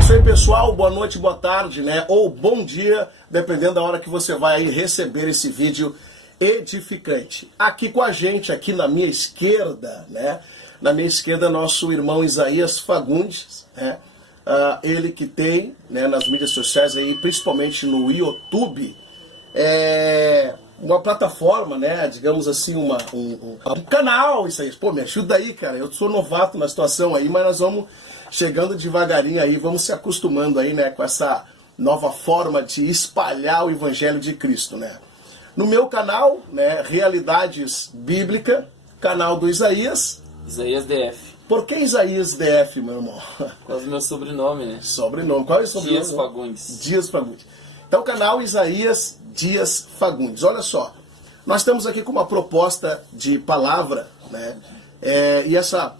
isso aí, pessoal, boa noite, boa tarde, né? Ou bom dia, dependendo da hora que você vai aí receber esse vídeo edificante. Aqui com a gente, aqui na minha esquerda, né? Na minha esquerda, nosso irmão Isaías Fagundes, né? Ele que tem, né, nas mídias sociais aí, principalmente no YouTube, uma plataforma, né, digamos assim, um canal, isso aí. Pô, me ajuda aí, cara, eu sou novato na situação aí, mas nós vamos chegando devagarinho aí, vamos se acostumando aí, né, com essa nova forma de espalhar o Evangelho de Cristo, né. No meu canal, né, Realidades Bíblicas, canal do Isaías. Isaías DF. Por que Isaías DF, meu irmão? Por causa do meu sobrenome, né? Sobrenome, qual é o sobrenome? Dias Fagundes. Dias Fagundes. Então, canal Isaías Dias Fagundes. Olha só, nós estamos aqui com uma proposta de palavra, né? E essa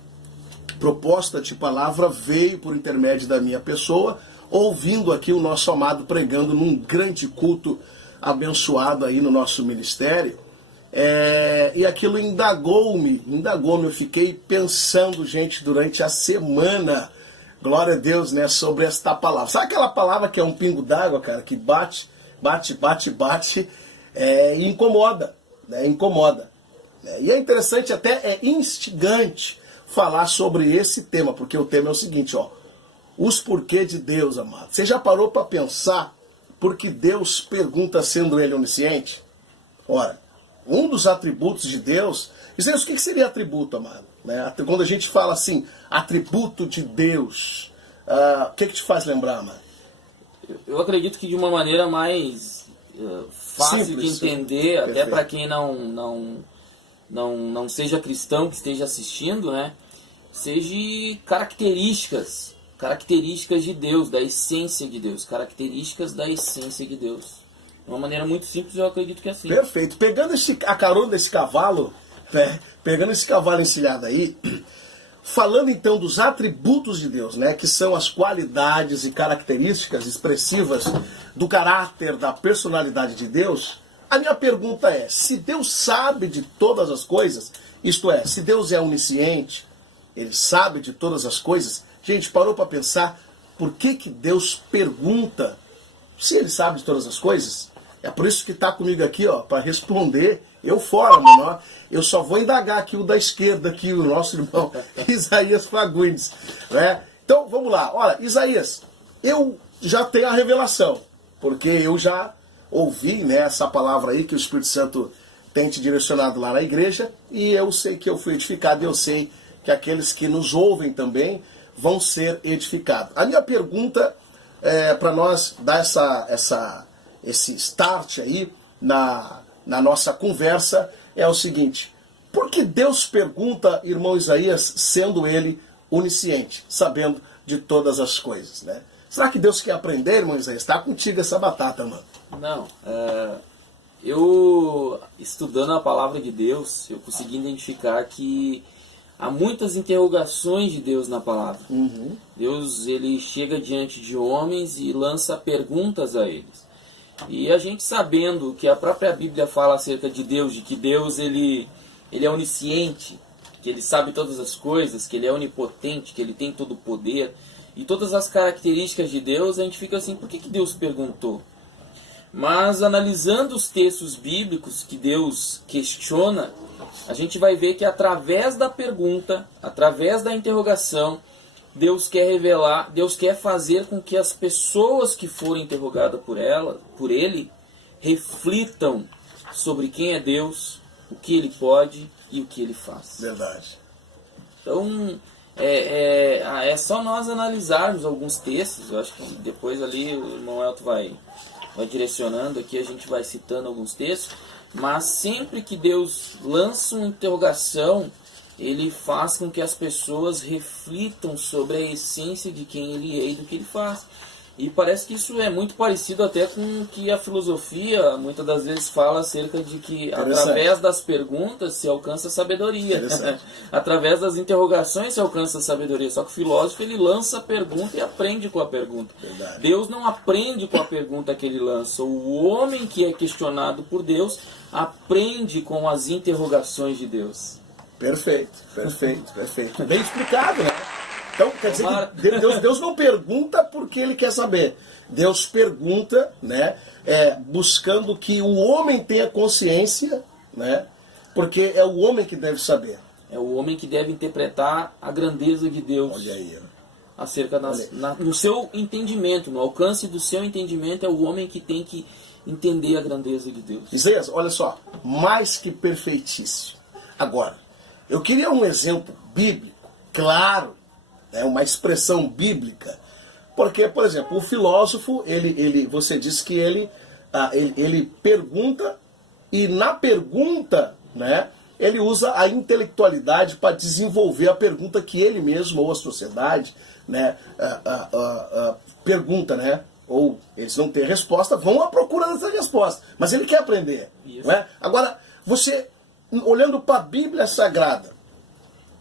proposta de palavra veio por intermédio da minha pessoa, ouvindo aqui o nosso amado pregando num grande culto abençoado aí no nosso ministério. E aquilo indagou-me, eu fiquei pensando, gente, durante a semana, glória a Deus, né, sobre esta palavra. Sabe aquela palavra que é um pingo d'água, cara, que bate, e incomoda, né, incomoda. E é interessante, até é instigante falar sobre esse tema, porque o tema é o seguinte, ó, os porquê de Deus, amado. Você já parou para pensar por que Deus pergunta sendo Ele onisciente? Ora, um dos atributos de Deus... O que seria atributo, amado? Quando a gente fala assim, atributo de Deus, o que te faz lembrar, amado? Eu acredito que de uma maneira mais fácil simples, de entender, até perfeito, para quem não seja cristão, que esteja assistindo, né? Seja características de Deus, da essência de Deus, características da essência de Deus. De uma maneira muito simples, eu acredito que é assim. Perfeito. Pegando a carona desse cavalo, pegando esse cavalo encilhado aí, falando então dos atributos de Deus, né, que são as qualidades e características expressivas do caráter, da personalidade de Deus, a minha pergunta é, se Deus sabe de todas as coisas, isto é, se Deus é onisciente, Ele sabe de todas as coisas, gente, parou para pensar, por que Deus pergunta se Ele sabe de todas as coisas? É por isso que está comigo aqui, ó, para responder. Eu fora, mano, ó, eu só vou indagar aqui o da esquerda, aqui o nosso irmão Isaías Fagundes, né? Então, vamos lá. Olha, Isaías, eu já tenho a revelação, porque eu já ouvi, né, essa palavra aí que o Espírito Santo tem te direcionado lá na igreja, e eu sei que eu fui edificado, e eu sei que aqueles que nos ouvem também vão ser edificados. A minha pergunta para nós dar esse start aí na nossa conversa é o seguinte: por que Deus pergunta, irmão Isaías, sendo Ele onisciente, sabendo de todas as coisas, né? Será que Deus quer aprender, irmão Isaías? Está contigo essa batata, mano. Não, eu estudando a palavra de Deus, eu consegui identificar que há muitas interrogações de Deus na palavra. Uhum. Deus, Ele chega diante de homens e lança perguntas a eles. E a gente sabendo que a própria Bíblia fala acerca de Deus, de que Deus ele é onisciente, que Ele sabe todas as coisas, que Ele é onipotente, que Ele tem todo o poder, e todas as características de Deus, a gente fica assim, por que Deus perguntou? Mas analisando os textos bíblicos que Deus questiona, a gente vai ver que através da pergunta, através da interrogação, Deus quer revelar, Deus quer fazer com que as pessoas que forem interrogadas por Ele, reflitam sobre quem é Deus, o que Ele pode e o que Ele faz. Verdade. Então, é só nós analisarmos alguns textos. Eu acho que depois ali o irmão Elton vai direcionando aqui, a gente vai citando alguns textos, mas sempre que Deus lança uma interrogação, Ele faz com que as pessoas reflitam sobre a essência de quem Ele é e do que Ele faz. E parece que isso é muito parecido até com o que a filosofia muitas das vezes fala acerca de que através das perguntas se alcança a sabedoria. Através das interrogações se alcança a sabedoria. Só que o filósofo, ele lança a pergunta e aprende com a pergunta. Verdade. Deus não aprende com a pergunta que ele lança. O homem que é questionado por Deus aprende com as interrogações de Deus. Perfeito. Bem explicado, né? Então, quer dizer que Deus não pergunta porque ele quer saber. Deus pergunta, né, buscando que o homem tenha consciência, né, porque é o homem que deve saber. É o homem que deve interpretar a grandeza de Deus. Olha aí. Acerca no seu entendimento, no alcance do seu entendimento, é o homem que tem que entender a grandeza de Deus. Isaías, olha só, mais que perfeitíssimo. Agora, eu queria um exemplo bíblico, claro, né, uma expressão bíblica, porque, por exemplo, o filósofo, você disse que ele pergunta, e na pergunta, né, ele usa a intelectualidade para desenvolver a pergunta que ele mesmo ou a sociedade, né, pergunta, né? Ou eles não têm resposta, vão à procura dessa resposta. Mas ele quer aprender. Né? Agora, você, olhando para a Bíblia Sagrada,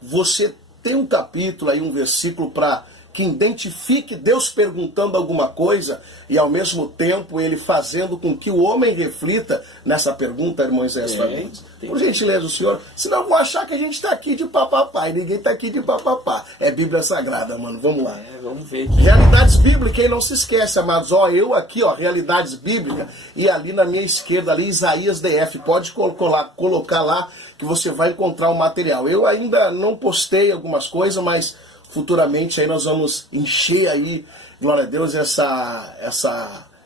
você tem um capítulo aí, um versículo para que identifique Deus perguntando alguma coisa e ao mesmo tempo ele fazendo com que o homem reflita nessa pergunta, irmãos e famílias. Por gentileza do Senhor, senão vão achar que a gente está aqui de papapá e ninguém está aqui de papapá. É Bíblia Sagrada, mano. Vamos lá. Vamos ver aqui. Realidades bíblicas, e não se esquece, amados. Ó, eu aqui, ó, Realidades Bíblicas, e ali na minha esquerda, ali, Isaías DF. Pode colocar lá que você vai encontrar o material. Eu ainda não postei algumas coisas, mas futuramente aí nós vamos encher aí, glória a Deus,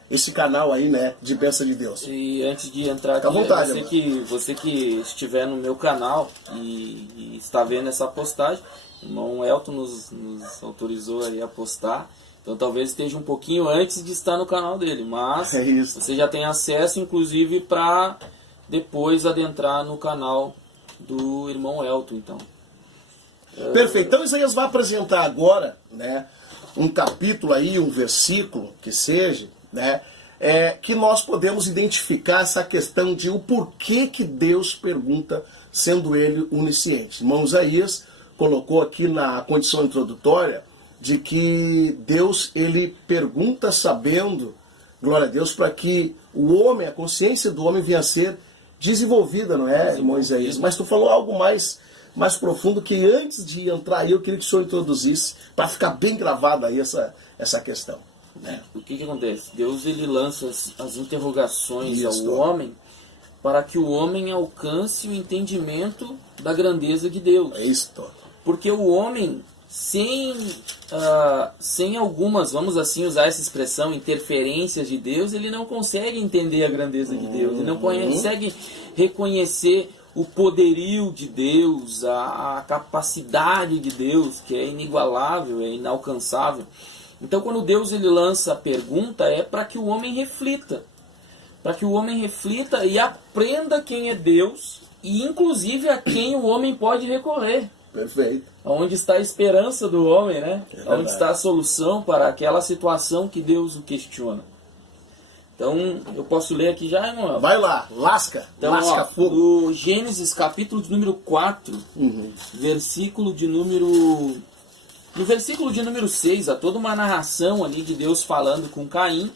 esse canal aí, né, de bênção de Deus. E antes de entrar aqui, à vontade, você que estiver no meu canal e está vendo essa postagem, o irmão Elton nos autorizou aí a postar, então talvez esteja um pouquinho antes de estar no canal dele, mas você já tem acesso, inclusive, para depois adentrar no canal do irmão Elton, então. Perfeito. Então Isaías vai apresentar agora, né, um capítulo aí, um versículo que seja, né, que nós podemos identificar essa questão de o porquê que Deus pergunta, sendo ele onisciente. Irmão Isaías colocou aqui na condição introdutória de que Deus, ele pergunta sabendo, glória a Deus, para que o homem, a consciência do homem venha a ser desenvolvida, não é, irmão Isaías? Mas tu falou algo mais profundo, que antes de entrar aí eu queria que o senhor introduzisse, para ficar bem gravada aí essa questão. Né? O que acontece? Deus, ele lança as interrogações ao homem para que o homem alcance o entendimento da grandeza de Deus. É isso. Porque o homem, sem algumas, vamos assim usar essa expressão, interferências de Deus, ele não consegue entender a grandeza de Deus, ele não consegue reconhecer o poderio de Deus, a capacidade de Deus, que é inigualável, é inalcançável. Então, quando Deus ele lança a pergunta, é para que o homem reflita. Para que o homem reflita e aprenda quem é Deus e, inclusive, a quem o homem pode recorrer. Perfeito. Onde está a esperança do homem, né? Onde está a solução para aquela situação que Deus o questiona. Então, eu posso ler aqui já, irmão? Vai lá, lasca fogo. No Gênesis, capítulo de número 4, versículo de número... No versículo de número 6, há toda uma narração ali de Deus falando com Caim.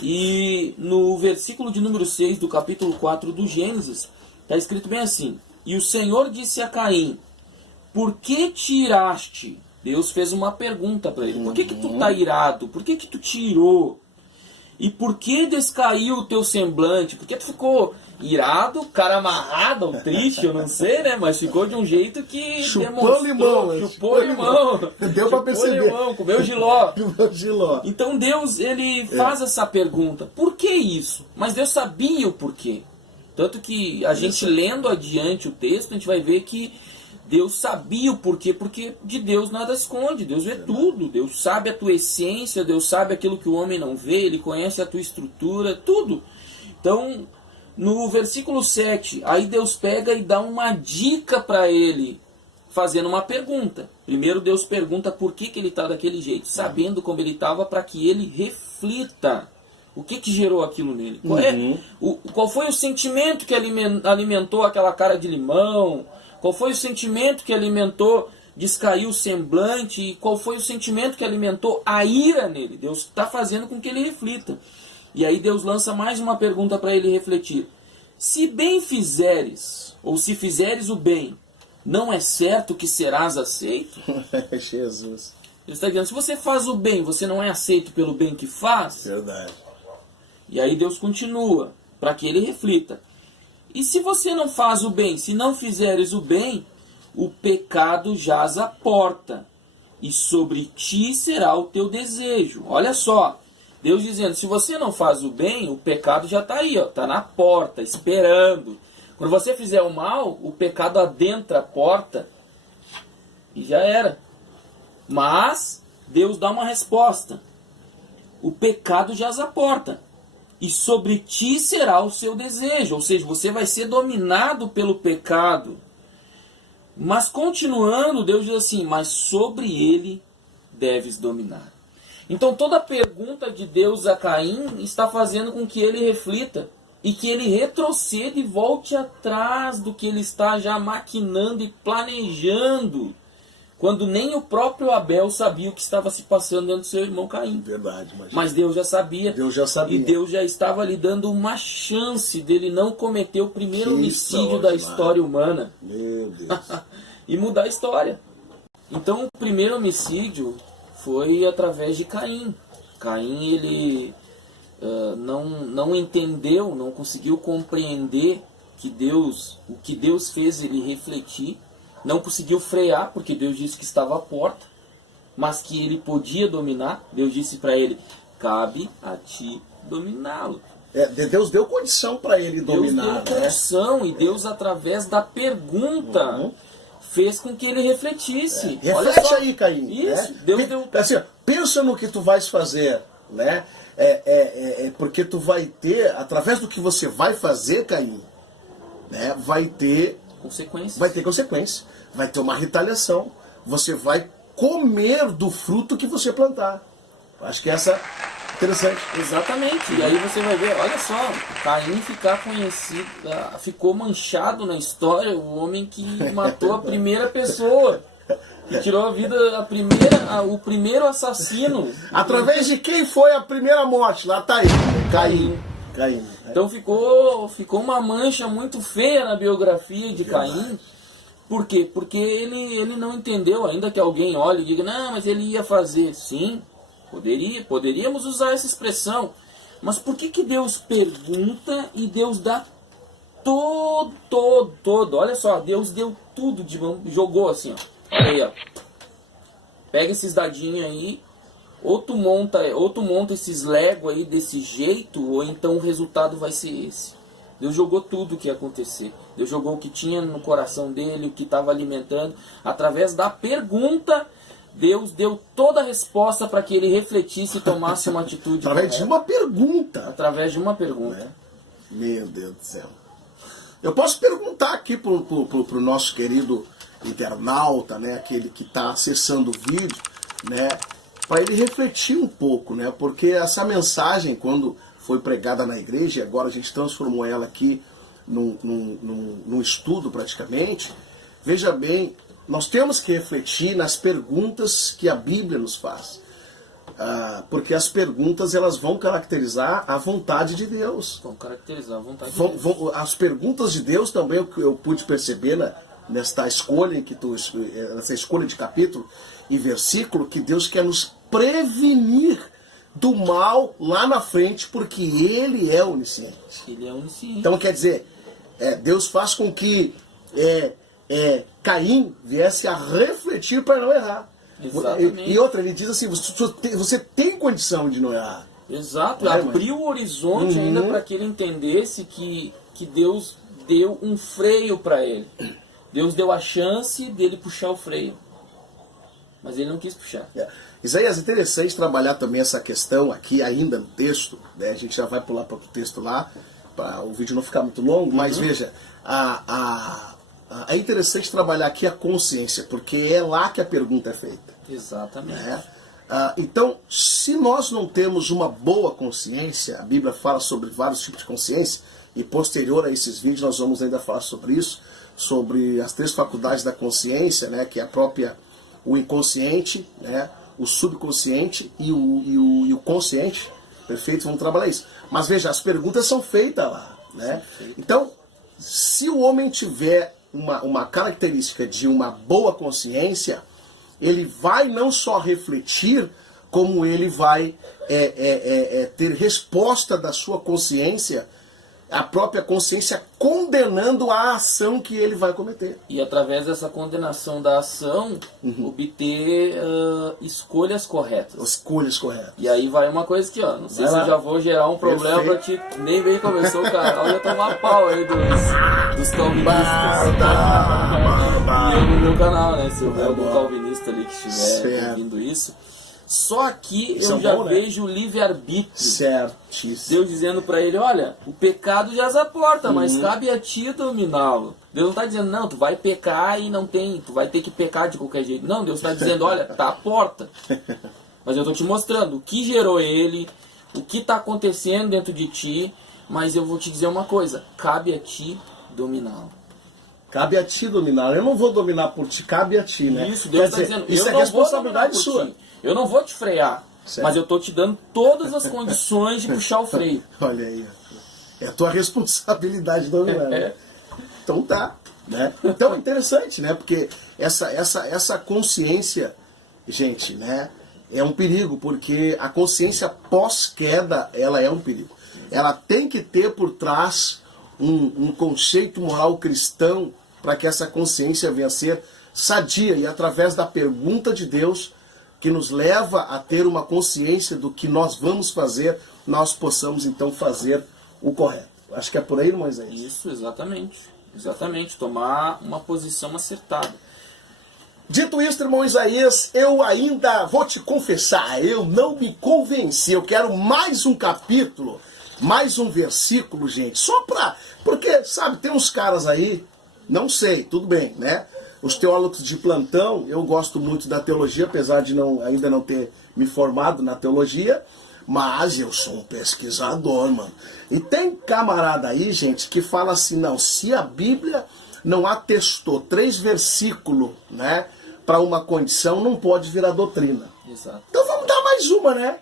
E no versículo de número 6 do capítulo 4 do Gênesis, está escrito bem assim: E o Senhor disse a Caim, por que te iraste? Deus fez uma pergunta para ele. Por que tu está irado? Por que tu te irou? E por que descaiu o teu semblante? Por que tu ficou irado, cara amarrado, ou triste, eu não sei, né? Mas ficou de um jeito que chupou limão. Deu para perceber. Limão, comeu giló. Giló. Então Deus, ele faz essa pergunta. Por que isso? Mas Deus sabia o porquê. Tanto que a gente lendo adiante o texto, a gente vai ver que Deus sabia o porquê, porque de Deus nada esconde, Deus vê tudo, Deus sabe a tua essência, Deus sabe aquilo que o homem não vê, Ele conhece a tua estrutura, tudo. Então, no versículo 7, aí Deus pega e dá uma dica para ele, fazendo uma pergunta. Primeiro Deus pergunta por que ele está daquele jeito, sabendo como ele estava, para que ele reflita. O que gerou aquilo nele? Qual foi o sentimento que alimentou aquela cara de limão? Qual foi o sentimento que alimentou, descaiu o semblante? E qual foi o sentimento que alimentou a ira nele? Deus está fazendo com que ele reflita. E aí Deus lança mais uma pergunta para ele refletir. Se bem fizeres, ou se fizeres o bem, não é certo que serás aceito? Jesus. Ele está dizendo, se você faz o bem, você não é aceito pelo bem que faz? Verdade. E aí Deus continua, para que ele reflita. E se você não faz o bem, se não fizeres o bem, o pecado jaz à porta, e sobre ti será o teu desejo. Olha só, Deus dizendo, se você não faz o bem, o pecado já está aí, está na porta, esperando. Quando você fizer o mal, o pecado adentra a porta e já era. Mas Deus dá uma resposta. O pecado jaz à porta, e sobre ti será o seu desejo. Ou seja, você vai ser dominado pelo pecado. Mas continuando, Deus diz assim, mas sobre ele deves dominar. Então toda pergunta de Deus a Caim está fazendo com que ele reflita e que ele retroceda e volte atrás do que ele está já maquinando e planejando, quando nem o próprio Abel sabia o que estava se passando dentro do seu irmão Caim. Verdade. Mas Deus já sabia. Deus já sabia. E Deus já estava lhe dando uma chance dele não cometer o primeiro homicídio da história humana. Meu Deus. E mudar a história. Então o primeiro homicídio foi através de Caim. Caim, ele não entendeu, não conseguiu compreender que o que Deus fez ele refletir. Não conseguiu frear, porque Deus disse que estava à porta, mas que ele podia dominar. Deus disse para ele, cabe a ti dominá-lo. Deus deu condição para ele dominar. Deus deu condição, e Deus, através da pergunta, fez com que ele refletisse. Reflete aí, Caim. Isso, Deus deu... Assim, pensa no que tu vais fazer, né? Porque tu vai ter, através do que você vai fazer, Caim, né? Vai ter consequência. Vai ter uma retaliação. Você vai comer do fruto que você plantar. Eu acho que essa é interessante. Exatamente. E aí você vai ver, olha só, Caim ficar conhecido, ficou manchado na história, o homem que matou a primeira pessoa. Que tirou a vida, o primeiro assassino. Através de quem foi a primeira morte? Lá tá aí. Caim. Então ficou uma mancha muito feia na biografia de Caim. Por quê? Porque ele não entendeu, ainda que alguém olhe e diga, não, mas ele ia fazer. Sim, poderíamos usar essa expressão. Mas por que Deus pergunta e Deus dá todo? Olha só, Deus deu tudo de mão, jogou assim, ó. Olha aí, ó. Pega esses dadinhos aí. Ou tu monta esses Lego aí desse jeito, ou então o resultado vai ser esse. Deus jogou tudo o que ia acontecer. Deus jogou o que tinha no coração dele, o que estava alimentando. Através da pergunta, Deus deu toda a resposta para que ele refletisse e tomasse uma atitude. Através de uma pergunta. Através de uma pergunta. Meu Deus do céu. Eu posso perguntar aqui pro nosso querido internauta, né, aquele que está acessando o vídeo, né, para ele refletir um pouco, né, porque essa mensagem, quando foi pregada na igreja, e agora a gente transformou ela aqui num estudo praticamente, veja bem, nós temos que refletir nas perguntas que a Bíblia nos faz. Porque as perguntas elas vão caracterizar a vontade de Deus. Vão caracterizar a vontade de Deus. As perguntas de Deus também, eu pude perceber nessa escolha de capítulo e versículo, que Deus quer nos prevenir do mal lá na frente, porque Ele é onisciente. Ele é onisciente. Então quer dizer, Deus faz com que Caim viesse a refletir para não errar. Exatamente. E outra, ele diz assim, você tem condição de não errar. Exato, abriu o horizonte ainda para que ele entendesse que Deus deu um freio para ele. Deus deu a chance dele puxar o freio. Mas ele não quis puxar. Isaías, é interessante trabalhar também essa questão aqui ainda no texto, né? A gente já vai pular para o texto lá, para o vídeo não ficar muito longo, mas veja, é interessante trabalhar aqui a consciência, porque é lá que a pergunta é feita. Exatamente. Né? Então, se nós não temos uma boa consciência, a Bíblia fala sobre vários tipos de consciência, e posterior a esses vídeos nós vamos ainda falar sobre isso, sobre as 3 faculdades da consciência, né, que é o inconsciente, né, o subconsciente e o consciente. Perfeito? Vamos trabalhar isso. Mas veja, as perguntas são feitas lá. Né? Então, se o homem tiver uma característica de uma boa consciência, ele vai não só refletir, como ele vai ter resposta da sua consciência, a própria consciência condenando a ação que ele vai cometer. E através dessa condenação da ação, obter escolhas corretas. Escolhas corretas. E aí vai uma coisa que, ó, não sei se eu já vou gerar um problema pra ti, nem bem começou o canal, já tomar pau aí dos calvinistas. E eu no meu canal, né, se houver algum calvinista ali que estiver ouvindo isso. Só aqui eu já vejo o livre-arbítrio. Certíssimo. Deus dizendo para ele, olha, o pecado já aporta, mas cabe a ti dominá-lo. Deus não está dizendo, não, tu vai pecar e não tem, tu vai ter que pecar de qualquer jeito. Não, Deus está dizendo, olha, tá à porta. Mas eu estou te mostrando o que gerou ele, o que está acontecendo dentro de ti, mas eu vou te dizer uma coisa, cabe a ti dominá-lo. Cabe a ti dominar. Eu não vou dominar por ti, cabe a ti, né? Isso, Deus está dizendo, isso eu é não responsabilidade vou sua. ti. Eu não vou te frear, mas eu estou te dando todas as condições de puxar o freio. Olha aí, é a tua responsabilidade dominar. Né? Então tá, né? Então é interessante, né? Porque essa consciência, gente, né? É um perigo, porque a consciência pós-queda, ela é um perigo. Ela tem que ter por trás um conceito moral cristão para que essa consciência venha a ser sadia e através da pergunta de Deus que nos leva a ter uma consciência do que nós vamos fazer, nós possamos então fazer o correto. Acho que é por aí, Moisés. Isso, exatamente. Exatamente, tomar uma posição acertada. Dito isso, irmão Isaías, eu ainda vou te confessar, eu não me convenci, eu quero mais um capítulo, mais um versículo, gente, só pra... Porque, sabe, tem uns caras aí, não sei, tudo bem, né? Os teólogos de plantão, eu gosto muito da teologia, apesar de ainda não ter me formado na teologia, mas eu sou um pesquisador, mano. E tem camarada aí, gente, que fala assim, não, se a Bíblia não atestou 3 versículos, né, para uma condição, não pode virar doutrina. Exato. Então vamos dar mais uma, né?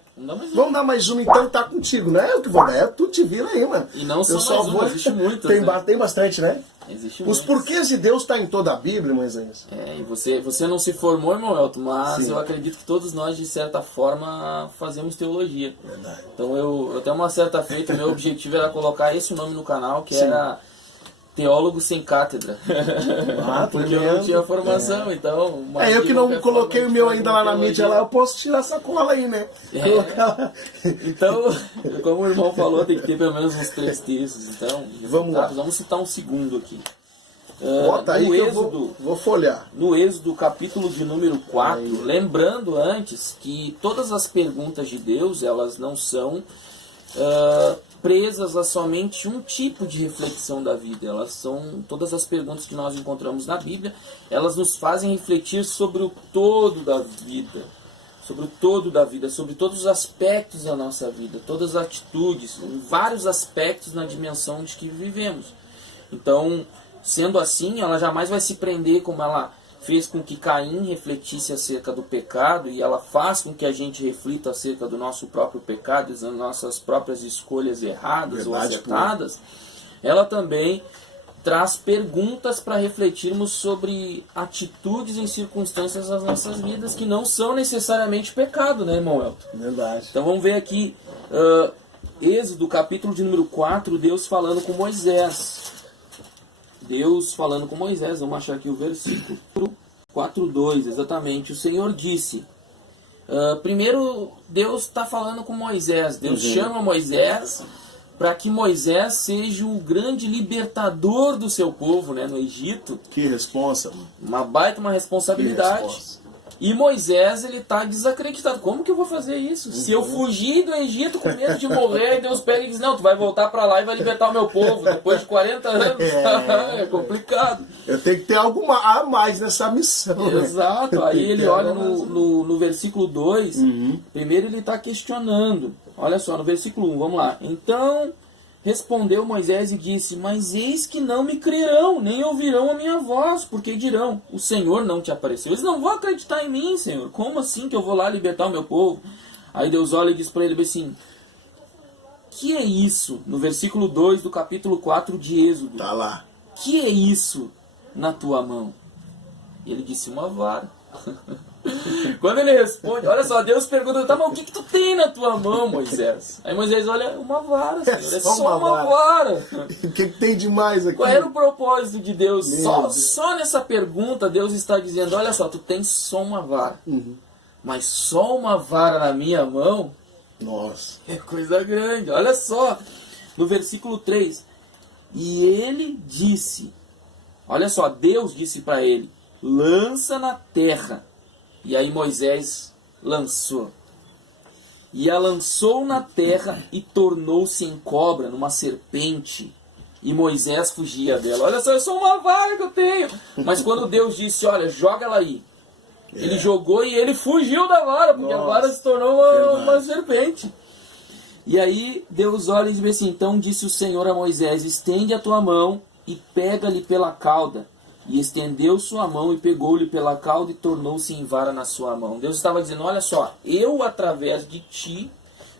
Vamos dar mais uma, então tá contigo, não é eu que vou dar, tu te vira aí, mano. E não só mais uma, existe muito. Tem bastante, né? Existe Os porquês de Deus tá em toda a Bíblia, Moisés. E você não se formou, irmão Elton, mas eu acredito que todos nós, de certa forma, fazemos teologia. Verdade. Então eu tenho uma certa feita, meu objetivo era colocar esse nome no canal, que era Teólogo Sem Cátedra. Porque eu não tinha formação, então... eu que não coloquei o meu ainda lá na mídia, lá eu posso tirar essa cola aí, né? Então, como o irmão falou, tem que ter pelo menos uns 3 textos. Então, vamos citar um segundo aqui. Bota aí que eu vou folhear. No Êxodo, capítulo de número 4, lembrando antes que todas as perguntas de Deus, elas não são presas a somente um tipo de reflexão da vida. Elas são, todas as perguntas que nós encontramos na Bíblia, elas nos fazem refletir sobre o todo da vida. Sobre o todo da vida, sobre todos os aspectos da nossa vida, todas as atitudes, vários aspectos na dimensão de que vivemos. Então, sendo assim, ela jamais vai se prender como ela fez com que Caim refletisse acerca do pecado, e ela faz com que a gente reflita acerca do nosso próprio pecado, das nossas próprias escolhas erradas ou acertadas. Ela também traz perguntas para refletirmos sobre atitudes e circunstâncias das nossas vidas que não são necessariamente pecado, né, irmão Elton? Verdade. Então vamos ver aqui, Êxodo, capítulo de número 4, Deus falando com Moisés. Deus falando com Moisés, vamos achar aqui o versículo 4:2, exatamente. O Senhor disse, primeiro Deus está falando com Moisés, Deus chama Moisés para que Moisés seja o grande libertador do seu povo, né, no Egito. Que responsa. Uma baita uma responsabilidade. E Moisés, ele está desacreditado. Como que eu vou fazer isso? Se eu fugir do Egito com medo de morrer, e Deus pega e diz, não, tu vai voltar para lá e vai libertar o meu povo depois de 40 anos. É complicado. Eu tenho que ter algo a mais nessa missão. Exato. Né? Aí ele olha no versículo 2, primeiro ele está questionando. Olha só, no versículo 1, vamos lá. Então respondeu Moisés e disse, mas eis que não me crerão, nem ouvirão a minha voz, porque dirão, o Senhor não te apareceu. Eles não vão acreditar em mim, Senhor. Como assim que eu vou lá libertar o meu povo? Aí Deus olha e diz para ele assim, que é isso? No versículo 2 do capítulo 4 de Êxodo. Tá lá. Que é isso? na tua mão? E ele disse, uma vara. Quando ele responde, olha só, Deus pergunta, tá, mas o que tu tem na tua mão, Moisés? Aí Moisés olha, uma vara, Senhor, é só uma vara. O que tem de mais aqui? Qual era o propósito de Deus? Só nessa pergunta Deus está dizendo, olha só, tu tens só uma vara. Mas só uma vara na minha mão? Nossa. É coisa grande, olha só. No versículo 3, e ele disse, olha só, Deus disse para ele, lança na terra. E aí Moisés lançou. E a lançou na terra e tornou-se em cobra, numa serpente. E Moisés fugia dela. Olha só, é só uma vara que eu tenho. Mas quando Deus disse, olha, joga ela aí. Ele jogou e ele fugiu da vara, porque a vara se tornou uma serpente. E aí Deus olha e diz assim, então disse o Senhor a Moisés, estende a tua mão e pega-lhe pela cauda. E estendeu sua mão e pegou-lhe pela cauda e tornou-se em vara na sua mão. Deus estava dizendo, olha só, eu através de ti,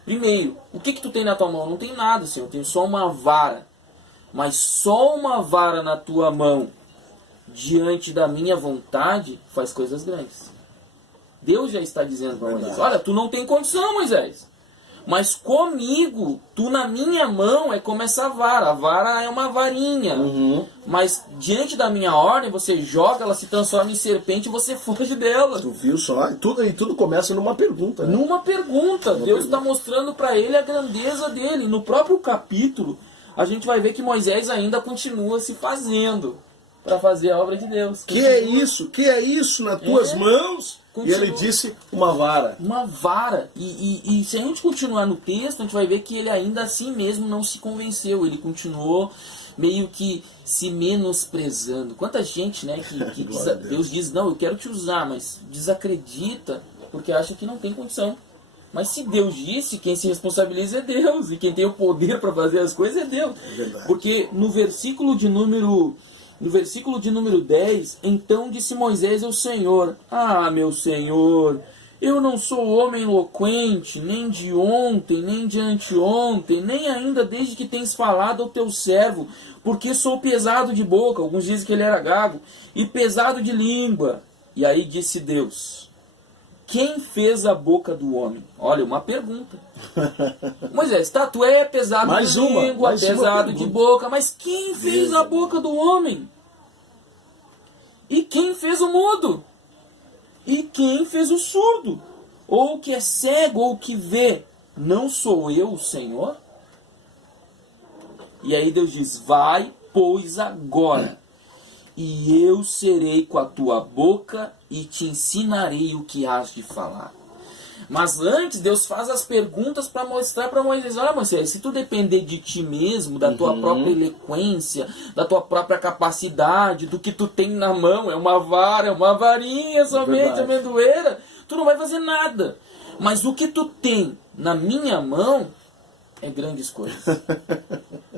primeiro, o que tu tem na tua mão? Não tem nada, Senhor, eu tenho só uma vara. Mas só uma vara na tua mão, diante da minha vontade, faz coisas grandes. Deus já está dizendo para Moisés, olha, tu não tem condição, Moisés. Mas comigo, tu na minha mão é como essa vara. A vara é uma varinha. Mas diante da minha ordem, você joga, ela se transforma em serpente e você foge dela. Tu viu só? E tudo começa numa pergunta, né? Numa pergunta. Deus está mostrando para ele a grandeza dele. No próprio capítulo, a gente vai ver que Moisés ainda continua se fazendo para fazer a obra de Deus. Que é isso nas tuas mãos? Continua. E ele disse, uma vara. Uma vara. E se a gente continuar no texto, a gente vai ver que ele ainda assim mesmo não se convenceu. Ele continuou meio que se menosprezando. Quanta gente, né, que Deus diz, não, eu quero te usar, mas desacredita porque acha que não tem condição. Mas se Deus disse, quem se responsabiliza é Deus. E quem tem o poder para fazer as coisas é Deus. Verdade. Porque no versículo de número 10, então disse Moisés ao Senhor, ah, meu Senhor, eu não sou homem eloquente, nem de ontem, nem de anteontem, nem ainda desde que tens falado ao teu servo, porque sou pesado de boca, alguns dizem que ele era gago, e pesado de língua. E aí disse Deus, quem fez a boca do homem? Olha, uma pergunta. Moisés, tá, tu é pesado de língua, pesado de boca, mas quem fez a boca do homem? E quem fez o mudo? E quem fez o surdo? Ou o que é cego, ou o que vê? Não sou eu o Senhor? E aí Deus diz, vai, pois agora, e eu serei com a tua boca e te ensinarei o que has de falar. Mas antes, Deus faz as perguntas para mostrar para Moisés, olha Moisés, se tu depender de ti mesmo, da tua própria eloquência, da tua própria capacidade, do que tu tem na mão, é uma vara, é uma varinha somente, amendoeira, tu não vai fazer nada. Mas o que tu tem na minha mão é grandes coisas.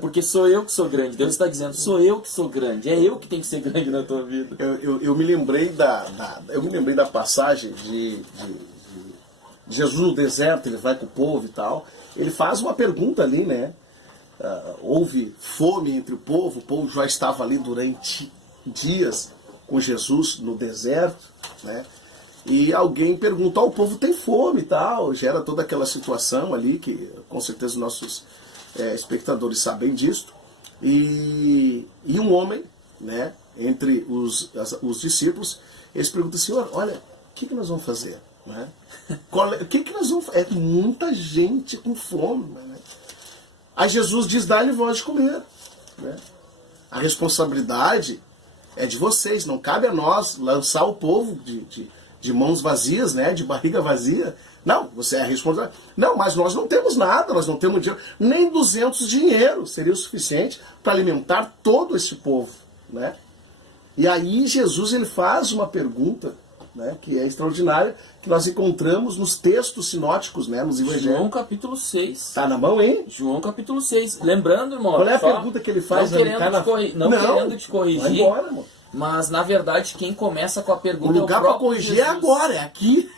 Porque sou eu que sou grande. Deus está dizendo, sou eu que sou grande. É eu que tenho que ser grande na tua vida. Eu me lembrei da passagem de Jesus no deserto, ele vai com o povo e tal. Ele faz uma pergunta ali, né? Houve fome entre o povo já estava ali durante dias com Jesus no deserto, né? E alguém pergunta, o povo tem fome e tal, gera toda aquela situação ali, que com certeza os nossos espectadores sabem disso. E um homem, né, entre os discípulos, eles perguntam, Senhor, olha, o que nós vamos fazer? Né? O que nós vamos fazer? É muita gente com fome. Né? Aí Jesus diz, dá-lhe voz de comer. Né? A responsabilidade é de vocês, não cabe a nós lançar o povo de mãos vazias, né? De barriga vazia. Não, você é responsável. Não, mas nós não temos nada, nós não temos dinheiro. Nem 200 dinheiro seria o suficiente para alimentar todo esse povo. Né? E aí Jesus ele faz uma pergunta, né, que é extraordinária, que nós encontramos nos textos sinóticos, né, nos evangelhos. João capítulo 6. Tá na mão, hein? João capítulo 6. Lembrando, irmão. Qual é a pergunta que ele faz? Não querendo te corrigir. Vai embora, irmão. Mas, na verdade, quem começa com a pergunta o lugar é o próprio para corrigir Jesus. É agora, é aqui.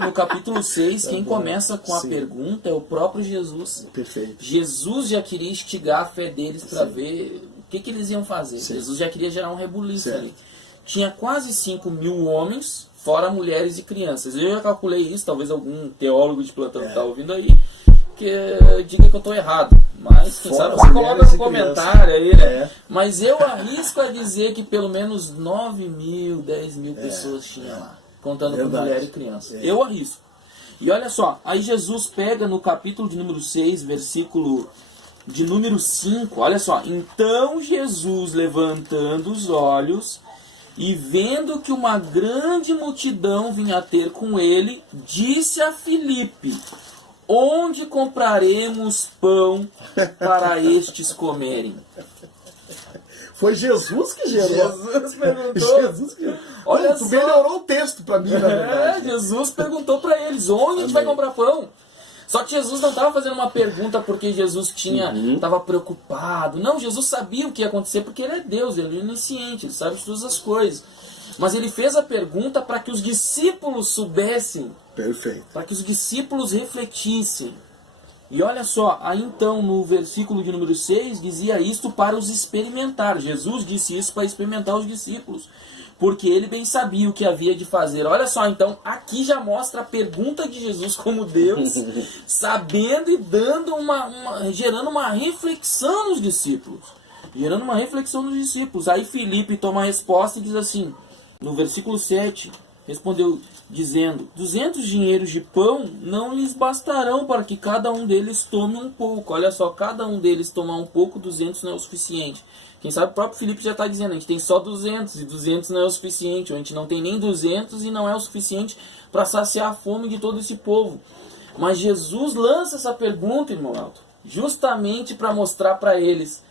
No capítulo 6, quem começa com a pergunta é o próprio Jesus. Perfeito. Jesus já queria instigar a fé deles para ver O que eles iam fazer? Sim. Jesus já queria gerar um rebuliço Certo. ali. Tinha quase 5.000 homens, fora mulheres e crianças. Eu já calculei isso, talvez algum teólogo de plantão que está ouvindo aí, que diga que eu estou errado. Mas quem Fora sabe você coloca mulheres no e comentário aí, né? É. Mas eu arrisco a dizer que pelo menos 9.000, 10.000 pessoas tinham lá, contando com Verdade. mulher e criança. É. Eu arrisco. E olha só, aí Jesus pega no capítulo de número 6, versículo de número 5, olha só. Então Jesus, levantando os olhos e vendo que uma grande multidão vinha ter com ele, disse a Filipe: onde compraremos pão para estes comerem? Foi Jesus que gerou. Jesus perguntou. Jesus que... Olha tu só. melhorou o texto pra mim, na É, verdade. Jesus perguntou para eles, onde a gente vai comprar pão? Só que Jesus não estava fazendo uma pergunta porque Jesus estava preocupado. Não, Jesus sabia o que ia acontecer porque ele é Deus, ele é onisciente, ele sabe todas as coisas. Mas ele fez a pergunta para que os discípulos soubessem, Perfeito. para que os discípulos refletissem. E olha só, aí então no versículo de número 6 dizia isto para os experimentar. Jesus disse isso para experimentar os discípulos, porque ele bem sabia o que havia de fazer. Olha só, então aqui já mostra a pergunta de Jesus como Deus, sabendo e dando gerando uma reflexão nos discípulos. Gerando uma reflexão nos discípulos. Aí Filipe toma a resposta e diz assim, no versículo 7, respondeu dizendo: 200 dinheiros de pão não lhes bastarão para que cada um deles tome um pouco. Olha só, cada um deles tomar um pouco, 200 não é o suficiente. Quem sabe o próprio Filipe já está dizendo, a gente tem só 200 e 200 não é o suficiente. Ou a gente não tem nem 200 e não é o suficiente para saciar a fome de todo esse povo. Mas Jesus lança essa pergunta, irmão Alto, justamente para mostrar para eles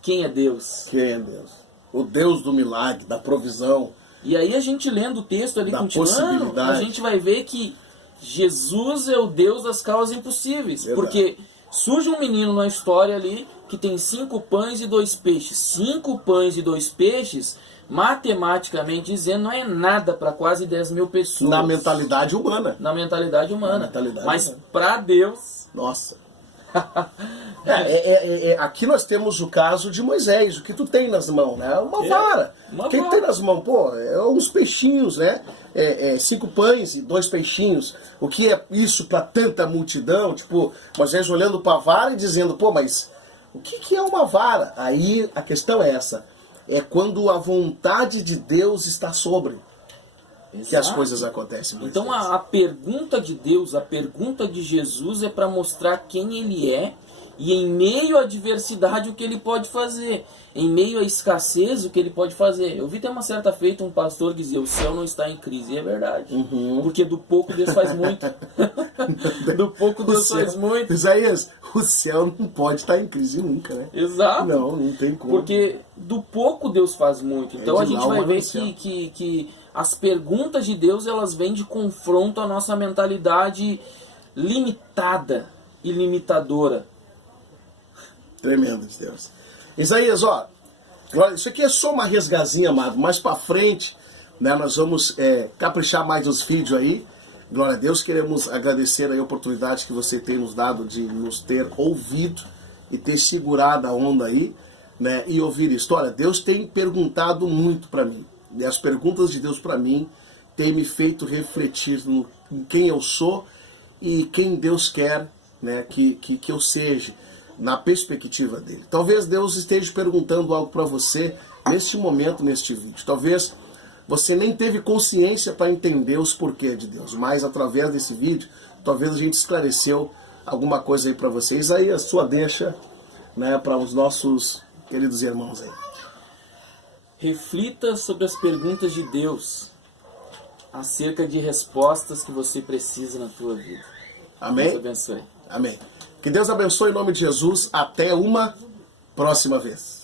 quem é Deus. Quem é Deus? O Deus do milagre, da provisão. E aí a gente lendo o texto ali, Da continuando, possibilidade. a gente vai ver que Jesus é o Deus das causas impossíveis. Verdade. Porque surge um menino na história ali que tem 5 pães e 2 peixes. 5 pães e 2 peixes, matematicamente dizendo, não é nada para quase 10.000 pessoas. Na mentalidade humana. Na mentalidade humana. Na mentalidade Mas humana. para Deus... Nossa. Aqui nós temos o caso de Moisés. O que tu tem nas mãos, né? Uma vara. uma Quem vara. tem nas mãos? Pô, é uns peixinhos, né? 5 pães e 2 peixinhos. O que é isso para tanta multidão? Tipo, Moisés olhando para a vara e dizendo, pô, mas o que é uma vara? Aí a questão é essa. É quando a vontade de Deus está sobre que as Exato. coisas acontecem. Então Moisés. a pergunta de Deus, a pergunta de Jesus é para mostrar quem ele é e em meio à adversidade o que ele pode fazer. Em meio à escassez o que ele pode fazer. Eu vi até uma certa feita um pastor dizer, o céu não está em crise. E é verdade. Porque do pouco Deus faz muito. Do pouco Deus faz muito. Isaías, o céu não pode estar em crise nunca, né? Exato. Não tem como. Porque do pouco Deus faz muito. Então de a gente lá o vai ver manancial. que as perguntas de Deus, elas vêm de confronto à nossa mentalidade limitada e limitadora. Tremendo de Deus. Isaías, ó, isso aqui é só uma resgazinha, amado. Mais pra frente, né, nós vamos caprichar mais nos vídeos aí. Glória a Deus, queremos agradecer a oportunidade que você tem nos dado de nos ter ouvido e ter segurado a onda aí, né, e ouvir isso. Olha, Deus tem perguntado muito para mim. E as perguntas de Deus para mim têm me feito refletir no quem eu sou e quem Deus quer, né, que eu seja, na perspectiva dele. Talvez Deus esteja perguntando algo para você neste momento, neste vídeo. Talvez você nem teve consciência para entender os porquês de Deus, mas através desse vídeo, talvez a gente esclareceu alguma coisa aí para você. Isaías, sua deixa, né, para os nossos queridos irmãos aí. Reflita sobre as perguntas de Deus acerca de respostas que você precisa na tua vida. Amém? Deus abençoe. Amém. Que Deus abençoe em nome de Jesus. Até uma próxima vez.